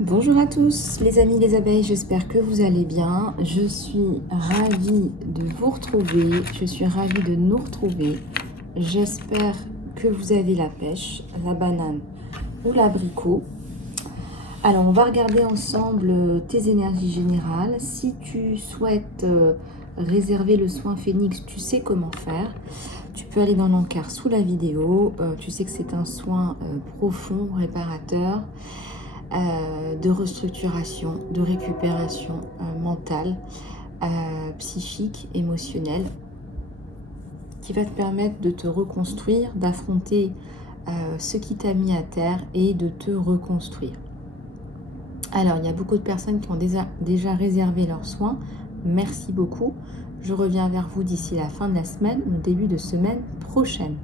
Bonjour à tous les amis des abeilles, j'espère que vous allez bien. Je suis ravie de vous retrouver, je suis ravie de nous retrouver. J'espère que vous avez la pêche, la banane ou l'abricot. Alors on va regarder ensemble tes énergies générales. Si tu souhaites réserver le soin Phénix, tu sais comment faire. Tu peux aller dans l'encart sous la vidéo. Tu sais que c'est un soin profond, réparateur. De restructuration, de récupération mentale, psychique, émotionnelle, qui va te permettre de te reconstruire, d'affronter ce qui t'a mis à terre et de te reconstruire. Alors, il y a beaucoup de personnes qui ont déjà réservé leurs soins. Merci beaucoup. Je reviens vers vous d'ici la fin de la semaine ou début de semaine prochaine.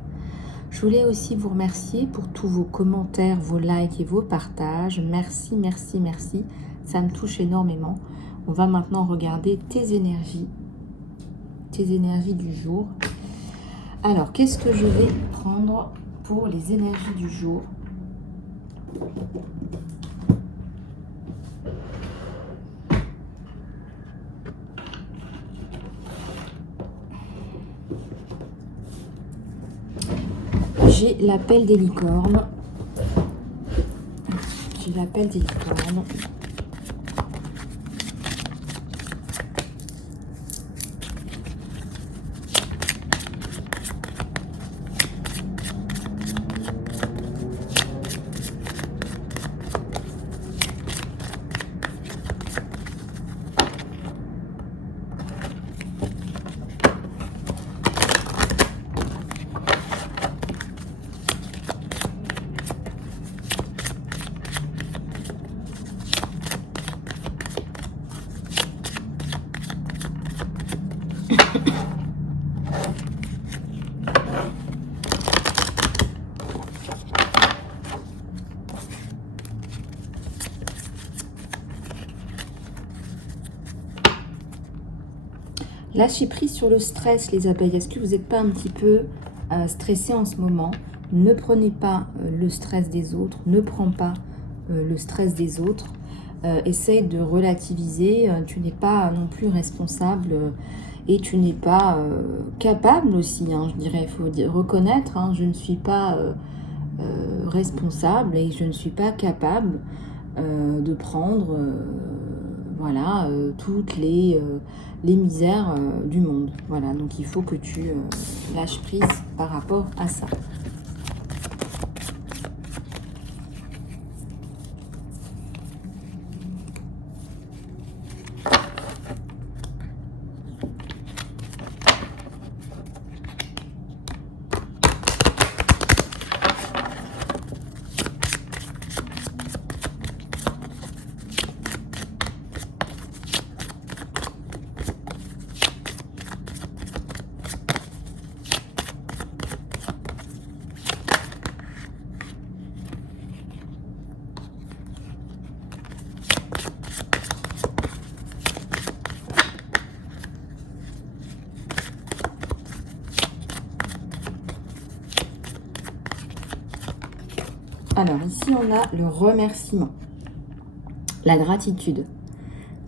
Je voulais aussi vous remercier pour tous vos commentaires, vos likes et vos partages. Merci, merci, merci. Ça me touche énormément. On va maintenant regarder tes énergies du jour. Alors, qu'est-ce que je vais prendre pour les énergies du jour ? J'ai l'appel des licornes. J'ai l'appel des licornes. Lâchez prise sur le stress, les abeilles. Est-ce que vous n'êtes pas un petit peu stressé en ce moment? Ne prenez pas le stress des autres. Ne prends pas le stress des autres. Essaye de relativiser. Tu n'es pas non plus responsable et tu n'es pas capable aussi. Hein, je dirais, il faut reconnaître. Hein, je ne suis pas responsable et je ne suis pas capable de prendre toutes les misères du monde. Voilà, donc il faut que tu lâches prise par rapport à ça. Alors ici on a le remerciement, la gratitude.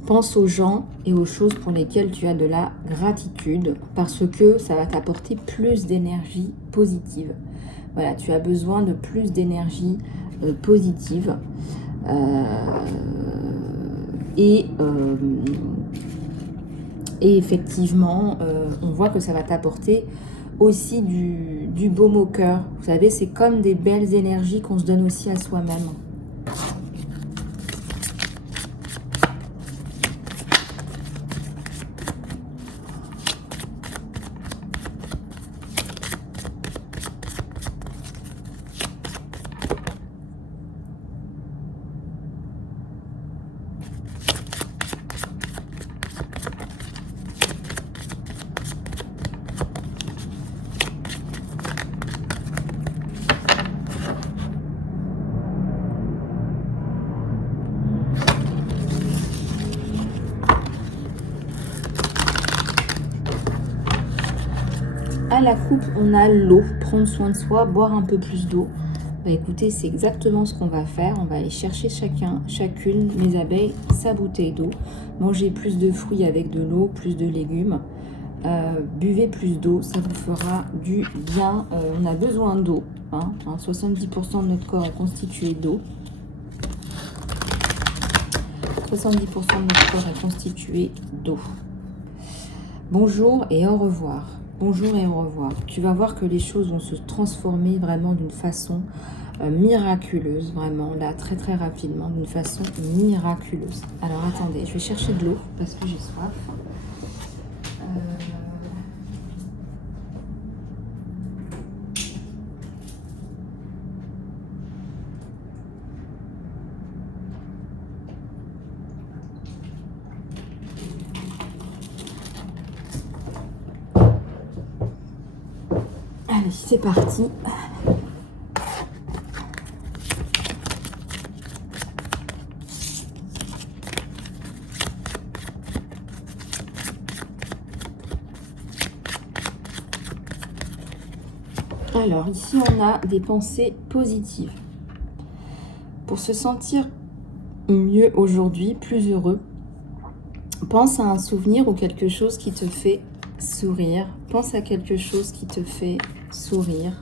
Pense aux gens et aux choses pour lesquelles tu as de la gratitude parce que ça va t'apporter plus d'énergie positive. Voilà, tu as besoin de plus d'énergie positive. Et effectivement, on voit que ça va t'apporter aussi du baume au cœur. Vous savez, c'est comme des belles énergies qu'on se donne aussi à soi-même. À la coupe, on a l'eau, prendre soin de soi, boire un peu plus d'eau. Bah écoutez, c'est exactement ce qu'on va faire. On va aller chercher chacune, mes abeilles, sa bouteille d'eau. Mangez plus de fruits avec de l'eau, plus de légumes. Buvez plus d'eau, ça vous fera du bien. On a besoin d'eau. 70% de notre corps est constitué d'eau. 70% de notre corps est constitué d'eau. Bonjour et au revoir. Bonjour et au revoir. Tu vas voir que les choses vont se transformer vraiment d'une façon miraculeuse, vraiment, là, très très rapidement, d'une façon miraculeuse. Alors attendez, je vais chercher de l'eau parce que j'ai soif. Allez, c'est parti. Alors, ici, on a des pensées positives. Pour se sentir mieux aujourd'hui, plus heureux, pense à un souvenir ou quelque chose qui te fait sourire. Pense à quelque chose qui te fait sourire.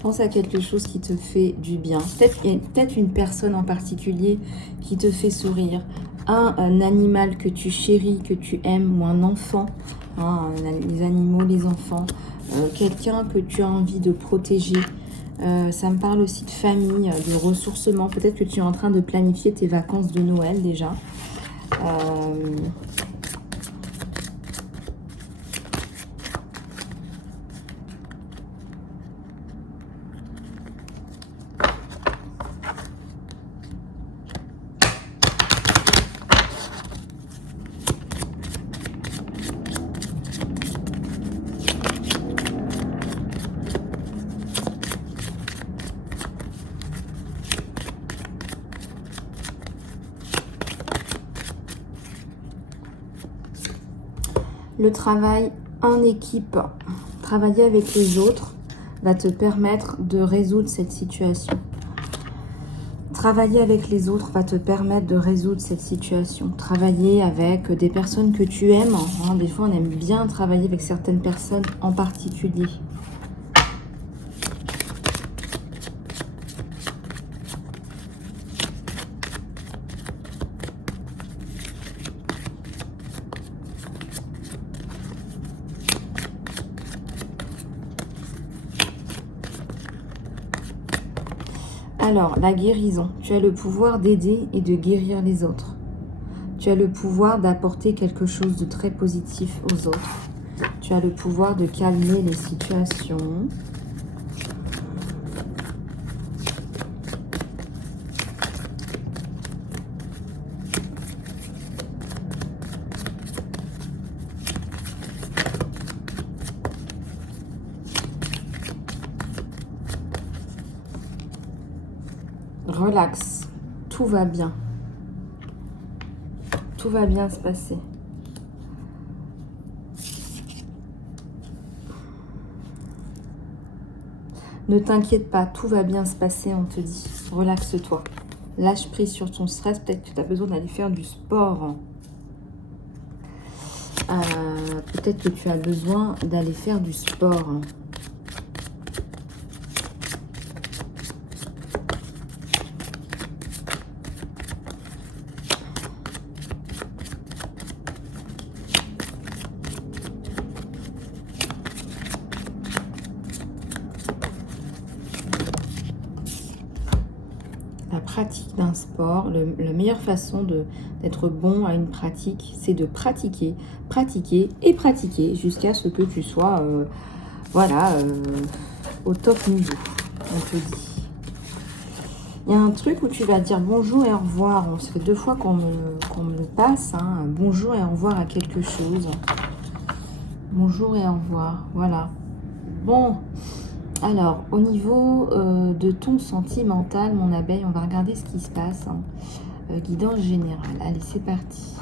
Pense à quelque chose qui te fait du bien. Peut-être une personne en particulier qui te fait sourire. Un animal que tu chéris, que tu aimes, ou un enfant. Les animaux, les enfants. Quelqu'un que tu as envie de protéger. Ça me parle aussi de famille, de ressourcement. Peut-être que tu es en train de planifier tes vacances de Noël déjà. Le travail en équipe, travailler avec les autres va te permettre de résoudre cette situation. Travailler avec les autres va te permettre de résoudre cette situation. Travailler avec des personnes que tu aimes. Des fois, on aime bien travailler avec certaines personnes en particulier. Alors, la guérison. Tu as le pouvoir d'aider et de guérir les autres. Tu as le pouvoir d'apporter quelque chose de très positif aux autres. Tu as le pouvoir de calmer les situations. Relax, tout va bien. Tout va bien se passer. Ne t'inquiète pas, tout va bien se passer, on te dit. Relaxe-toi. Lâche prise sur ton stress. Peut-être que tu as besoin d'aller faire du sport. Peut-être que tu as besoin d'aller faire du sport. La pratique d'un sport, la meilleure façon d'être bon à une pratique, c'est de pratiquer, pratiquer et pratiquer jusqu'à ce que tu sois au top niveau, on te dit. Il y a un truc où tu vas dire bonjour et au revoir. Ça fait 2 fois qu'on me le passe. Bonjour et au revoir à quelque chose. Bonjour et au revoir. Voilà. Bon. Alors, au niveau de ton sentimental, mon abeille, on va regarder ce qui se passe. Guidance générale. Allez, c'est parti.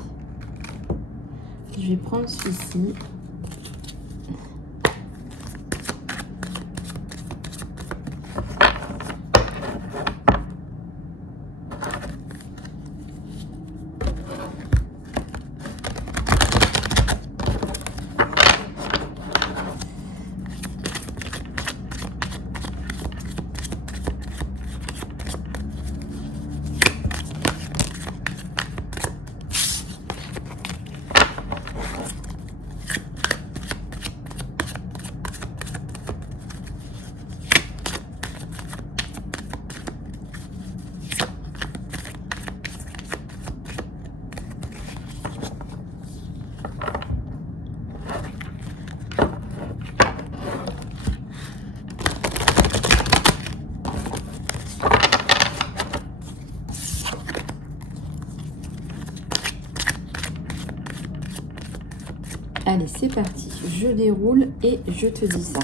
Je vais prendre celui-ci. Allez, c'est parti. Je déroule et je te dis ça.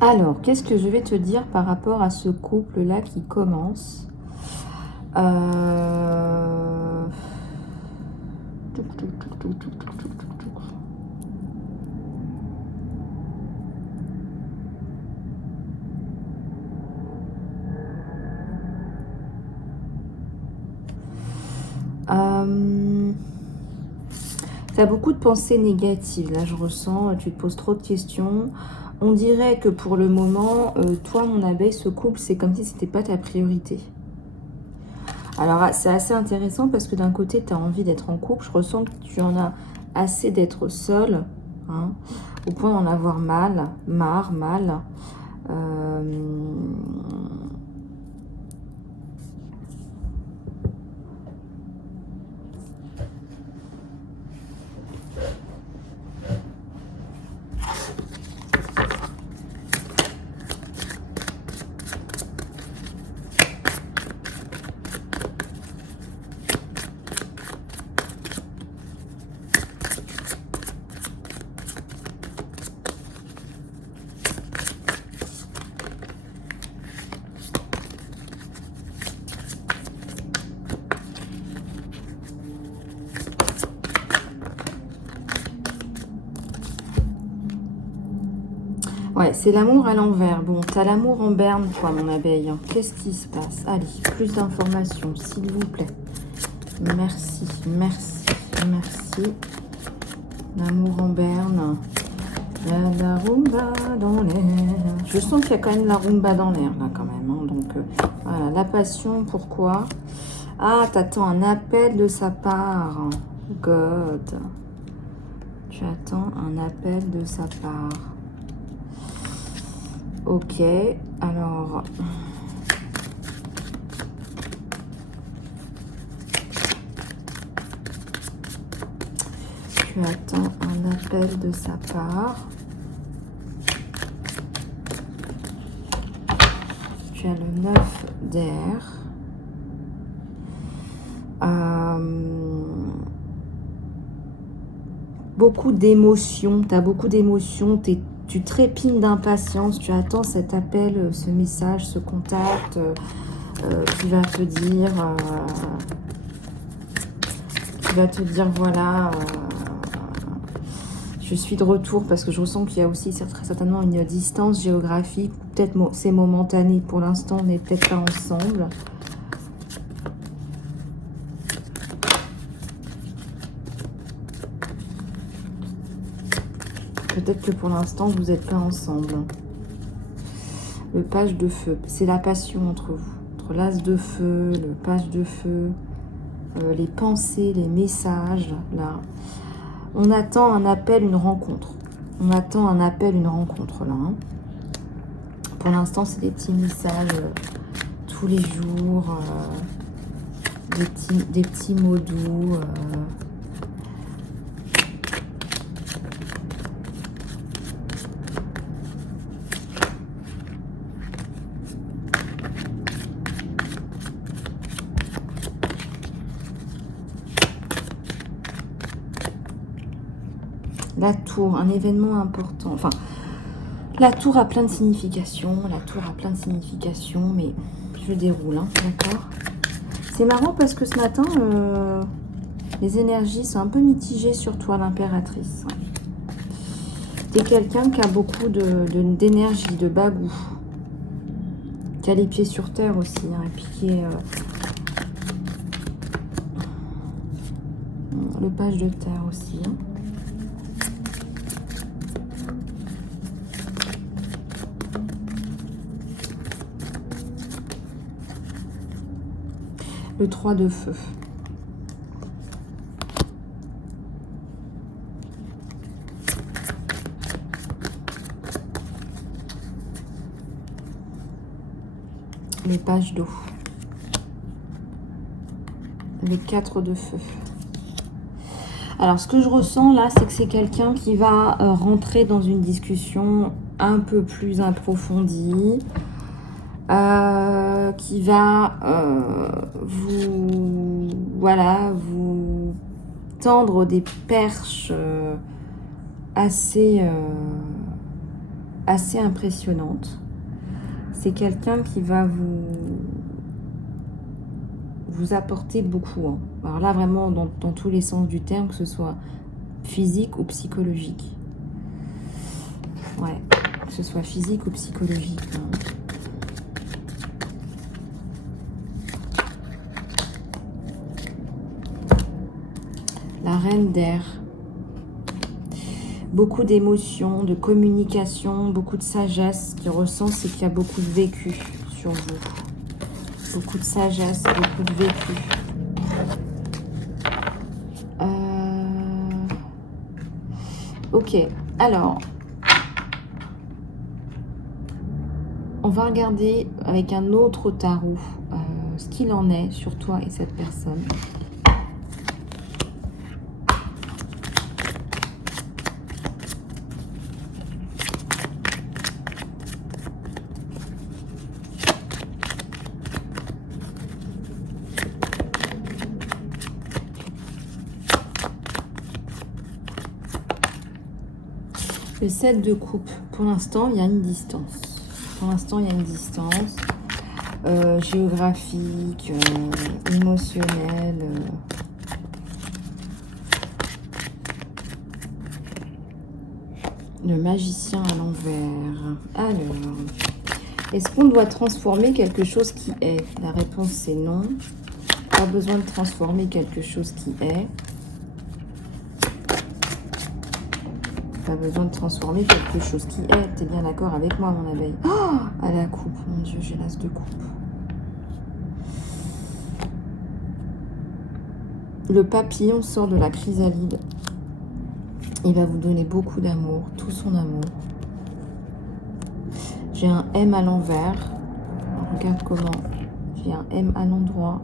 Alors, qu'est-ce que je vais te dire par rapport à ce couple-là qui commence? Tu as beaucoup de pensées négatives, là je ressens, tu te poses trop de questions. On dirait que pour le moment, toi mon abeille, ce couple, c'est comme si c'était pas ta priorité. Alors c'est assez intéressant parce que d'un côté, tu as envie d'être en couple, je ressens que tu en as assez d'être seule, hein, au point d'en avoir marre. Ouais, c'est l'amour à l'envers. Bon, t'as l'amour en berne, toi, mon abeille. Qu'est-ce qui se passe? Allez, plus d'informations, s'il vous plaît. Merci, merci, merci. L'amour en berne. Il y a la rumba dans l'air. Je sens qu'il y a quand même la rumba dans l'air, là, quand même. Hein. Donc, voilà, la passion, pourquoi? Ah, t'attends un appel de sa part. God. Tu attends un appel de sa part. Ok, alors... Tu attends un appel de sa part. Tu as le 9 d'air. Beaucoup d'émotions. Tu as beaucoup d'émotions. Tu trépignes d'impatience. Tu attends cet appel, ce message, ce contact qui va te dire... voilà... je suis de retour parce que je ressens qu'il y a aussi très certainement une distance géographique. Peut-être c'est momentané pour l'instant, on n'est peut-être pas ensemble. Peut-être que pour l'instant, vous n'êtes pas ensemble. Le page de feu, c'est la passion entre vous. Entre l'as de feu, le page de feu, les pensées, les messages, là. On attend un appel, une rencontre. On attend un appel, une rencontre, là. Hein. Pour l'instant, c'est des petits messages tous les jours, des petits mots doux. La tour, un événement important. Enfin, la tour a plein de significations. La tour a plein de significations, mais je déroule, hein, d'accord. C'est marrant parce que ce matin, Les énergies sont un peu mitigées sur toi, l'impératrice. Tu es quelqu'un qui a beaucoup d'énergie, de bagou. Qui a les pieds sur terre aussi. Hein, et puis qui est... le page de terre aussi. Hein. Le 3 de feu. Les pages d'eau. Les 4 de feu. Alors, ce que je ressens là, c'est que c'est quelqu'un qui va rentrer dans une discussion un peu plus approfondie, qui va vous tendre des perches assez impressionnantes. C'est quelqu'un qui va vous apporter beaucoup. Hein. Alors là, vraiment, dans tous les sens du terme, que ce soit physique ou psychologique. Ouais, que ce soit physique ou psychologique. Hein. La reine d'air. Beaucoup d'émotions, de communication, beaucoup de sagesse. Ce qu'il ressent, c'est qu'il y a beaucoup de vécu sur vous. Beaucoup de sagesse, beaucoup de vécu. Ok, alors, on va regarder avec un autre tarot ce qu'il en est sur toi et cette personne. Le 7 de coupe, pour l'instant, il y a une distance. Pour l'instant, il y a une distance géographique, émotionnelle. Le magicien à l'envers. Alors, est-ce qu'on doit transformer quelque chose qui est? La réponse, c'est non. Pas besoin de transformer quelque chose qui est. Pas besoin de transformer quelque chose qui est. T'es bien d'accord avec moi, mon abeille? Oh, à la coupe, mon Dieu, j'ai l'as de coupe. Le papillon sort de la chrysalide. Il va vous donner beaucoup d'amour, tout son amour. J'ai un M à l'envers. Regarde comment. J'ai un M à l'endroit,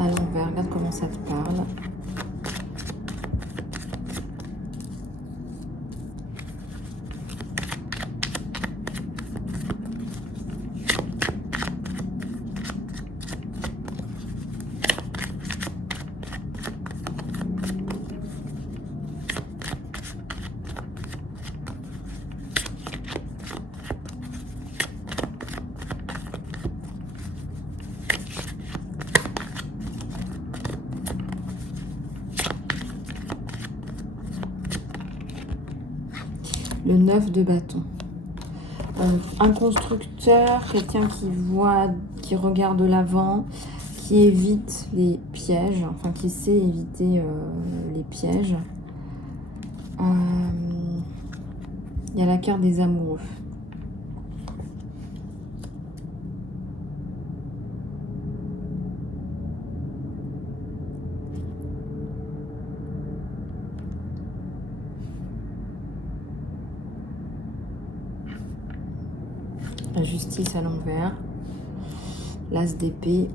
à l'envers. Regarde comment ça te parle. Le 9 de bâton. Un constructeur, quelqu'un qui voit, qui regarde l'avant, qui évite les pièges, enfin qui sait éviter les pièges. Il y a la carte des amoureux. La justice à l'envers, l'as d'épée,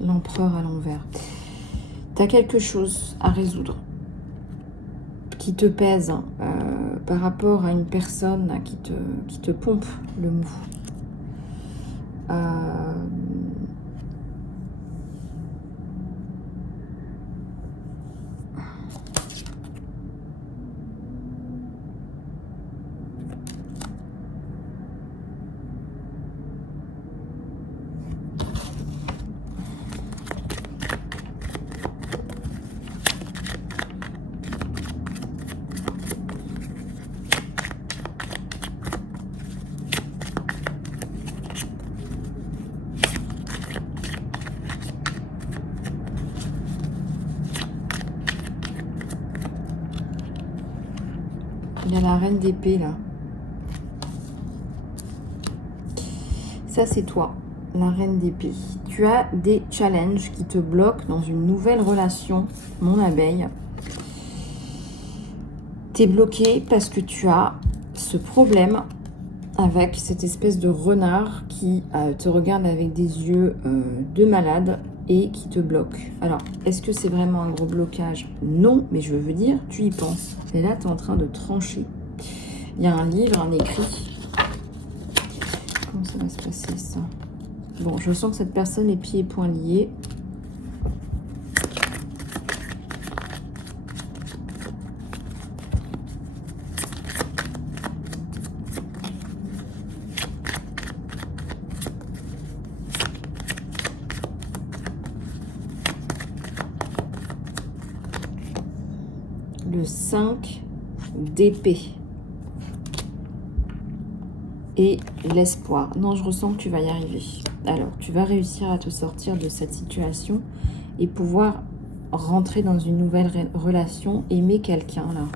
l'empereur à l'envers. Tu as quelque chose à résoudre qui te pèse par rapport à une personne qui te pompe le mou. la reine d'épée, là. Ça, c'est toi, la reine d'épée. Tu as des challenges qui te bloquent dans une nouvelle relation, mon abeille. Tu es bloqué parce que tu as ce problème avec cette espèce de renard qui te regarde avec des yeux de malade et qui te bloque. Alors, est-ce que c'est vraiment un gros blocage? Non, mais je veux dire, tu y penses. Et là, tu es en train de trancher. Il y a un livre, un écrit. Comment ça va se passer, ça? Bon, je sens que cette personne est pieds et poings liés. Le 5 d'épée. Et l'espoir. Non, je ressens que tu vas y arriver. Alors, tu vas réussir à te sortir de cette situation et pouvoir rentrer dans une nouvelle relation, aimer quelqu'un, là.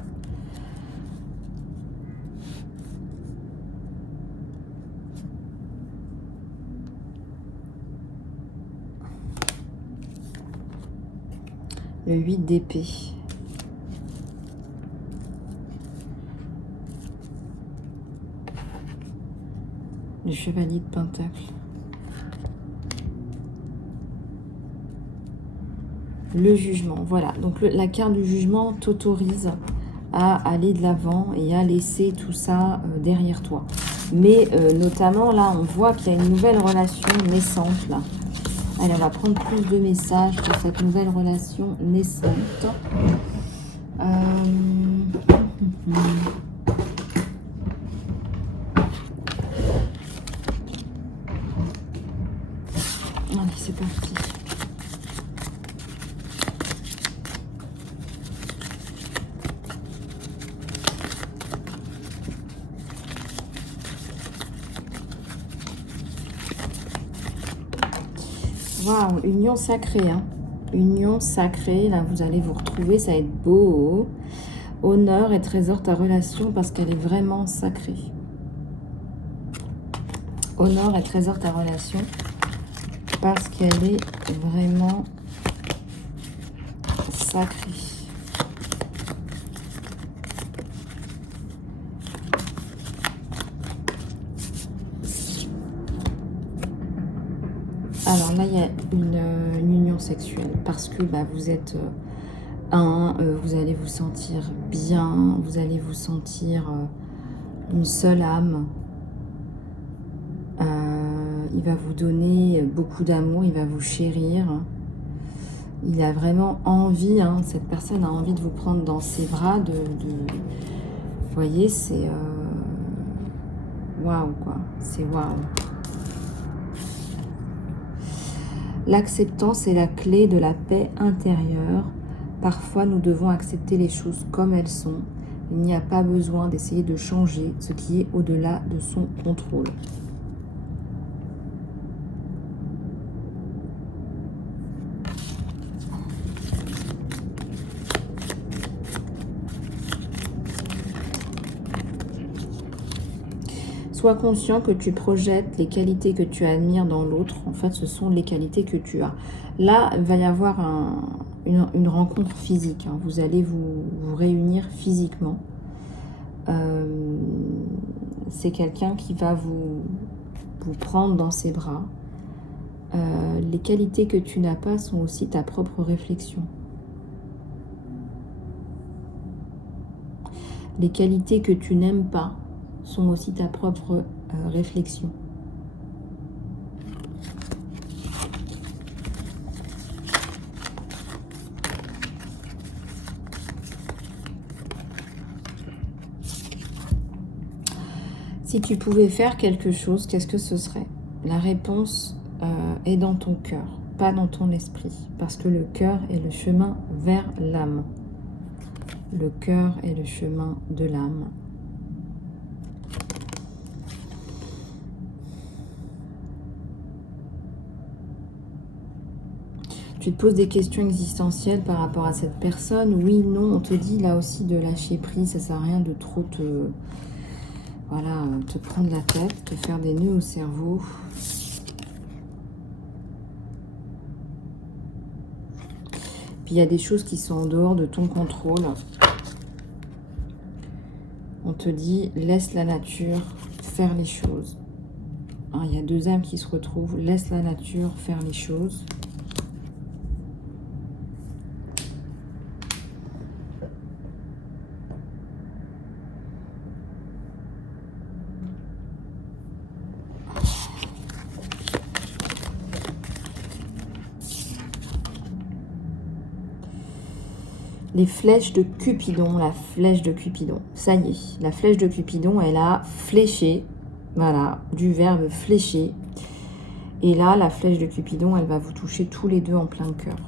Le 8 d'épée. Le chevalier de Pentacle. Le jugement, voilà. Donc la carte du jugement t'autorise à aller de l'avant et à laisser tout ça derrière toi. Mais notamment, là, on voit qu'il y a une nouvelle relation naissante, là. Allez, on va prendre plus de messages pour cette nouvelle relation naissante. Allez, c'est parti. Waouh, union sacrée, hein. Union sacrée, là, vous allez vous retrouver, ça va être beau. Honneur et trésor ta relation parce qu'elle est vraiment sacrée. Honore et trésor ta relation parce qu'elle est vraiment sacrée. Alors là, il y a une union sexuelle parce que bah, vous êtes vous allez vous sentir bien, vous allez vous sentir une seule âme. Il va vous donner beaucoup d'amour, il va vous chérir. Il a vraiment envie, hein, cette personne a envie de vous prendre dans ses bras. Vous voyez, c'est waouh, quoi. C'est waouh. L'acceptance est la clé de la paix intérieure. Parfois, nous devons accepter les choses comme elles sont. Il n'y a pas besoin d'essayer de changer ce qui est au-delà de son contrôle. Sois conscient que tu projettes les qualités que tu admires dans l'autre. En fait, ce sont les qualités que tu as. Là, il va y avoir une rencontre physique. Hein. Vous allez vous réunir physiquement. C'est quelqu'un qui va vous prendre dans ses bras. Les qualités que tu n'as pas sont aussi ta propre réflexion. Les qualités que tu n'aimes pas sont aussi ta propre réflexion. Si tu pouvais faire quelque chose, qu'est-ce que ce serait? La réponse est dans ton cœur, pas dans ton esprit, parce que le cœur est le chemin vers l'âme. Le cœur est le chemin de l'âme. Tu Tu te poses des questions existentielles par rapport à cette personne. Oui, non, on te dit là aussi de lâcher prise. Ça sert à rien de trop te... Voilà, te prendre la tête, te faire des nœuds au cerveau. Puis il y a des choses qui sont en dehors de ton contrôle. On te dit, laisse la nature faire les choses. Hein, il y a deux âmes qui se retrouvent. Laisse la nature faire les choses. Les flèches de Cupidon, la flèche de Cupidon. Ça y est, la flèche de Cupidon, elle a fléché. Voilà, du verbe flécher. Et là, la flèche de Cupidon, elle va vous toucher tous les deux en plein cœur.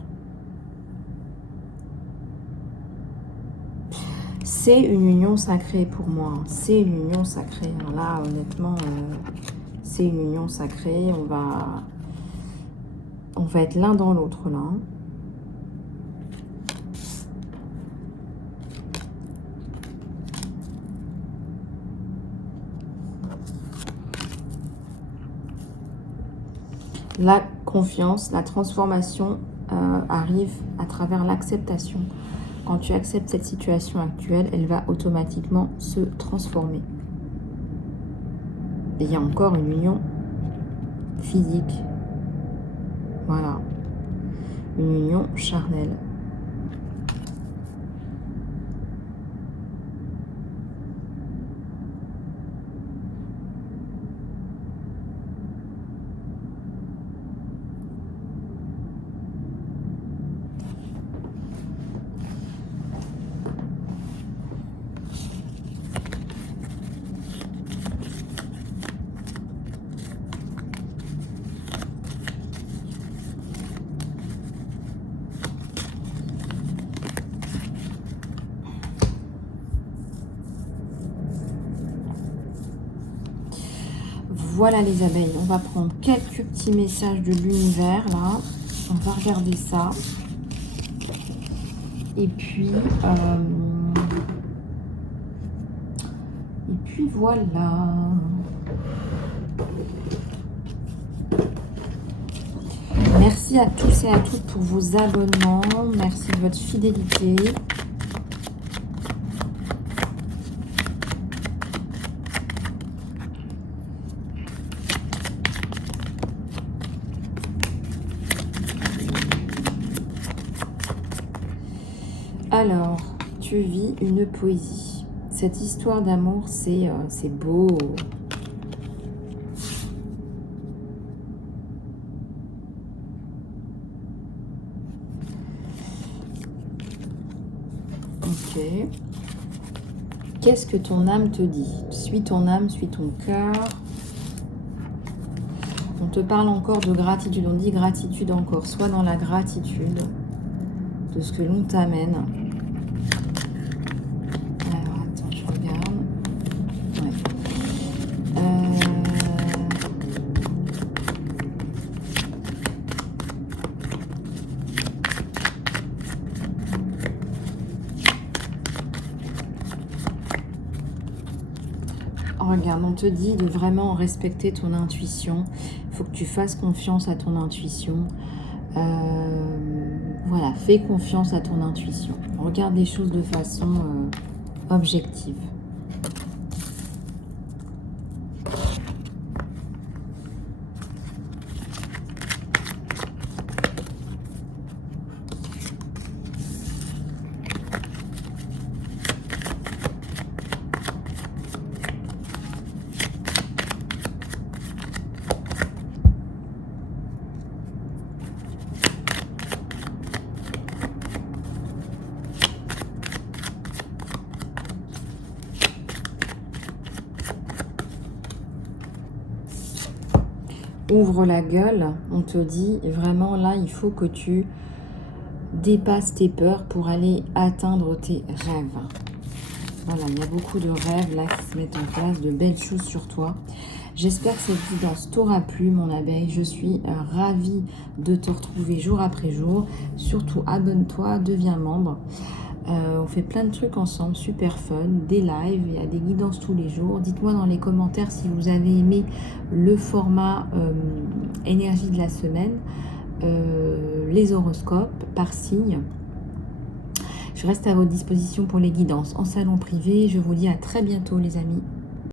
C'est une union sacrée pour moi. C'est une union sacrée. Alors là, honnêtement, c'est une union sacrée. On va être l'un dans l'autre là. La confiance, la transformation arrive à travers l'acceptation. Quand tu acceptes cette situation actuelle, elle va automatiquement se transformer. Et il y a encore une union physique. Voilà. Une union charnelle. Voilà les abeilles, on va prendre quelques petits messages de l'univers là. On va regarder ça. Et puis voilà. Merci à tous et à toutes pour vos abonnements. Merci de votre fidélité. Alors, tu vis une poésie. Cette histoire d'amour, c'est beau. Ok. Qu'est-ce que ton âme te dit? Suis ton âme, suis ton cœur. On te parle encore de gratitude. On dit gratitude encore. Sois dans la gratitude de ce que l'on t'amène. Alors, attends, je regarde. Ouais. Regarde, on te dit de vraiment respecter ton intuition. Il faut que tu fasses confiance à ton intuition. Voilà, fais confiance à ton intuition. Regarde les choses de façon objective. Ouvre la gueule, on te dit vraiment là, il faut que tu dépasses tes peurs pour aller atteindre tes rêves. Voilà, il y a beaucoup de rêves là qui se mettent en place, de belles choses sur toi. J'espère que cette guidance t'aura plu, mon abeille. Je suis ravie de te retrouver jour après jour. Surtout, abonne-toi, deviens membre. On fait plein de trucs ensemble, super fun, des lives, il y a des guidances tous les jours. Dites-moi dans les commentaires si vous avez aimé le format énergie de la semaine, les horoscopes par signe. Je reste à votre disposition pour les guidances en salon privé. Je vous dis à très bientôt les amis.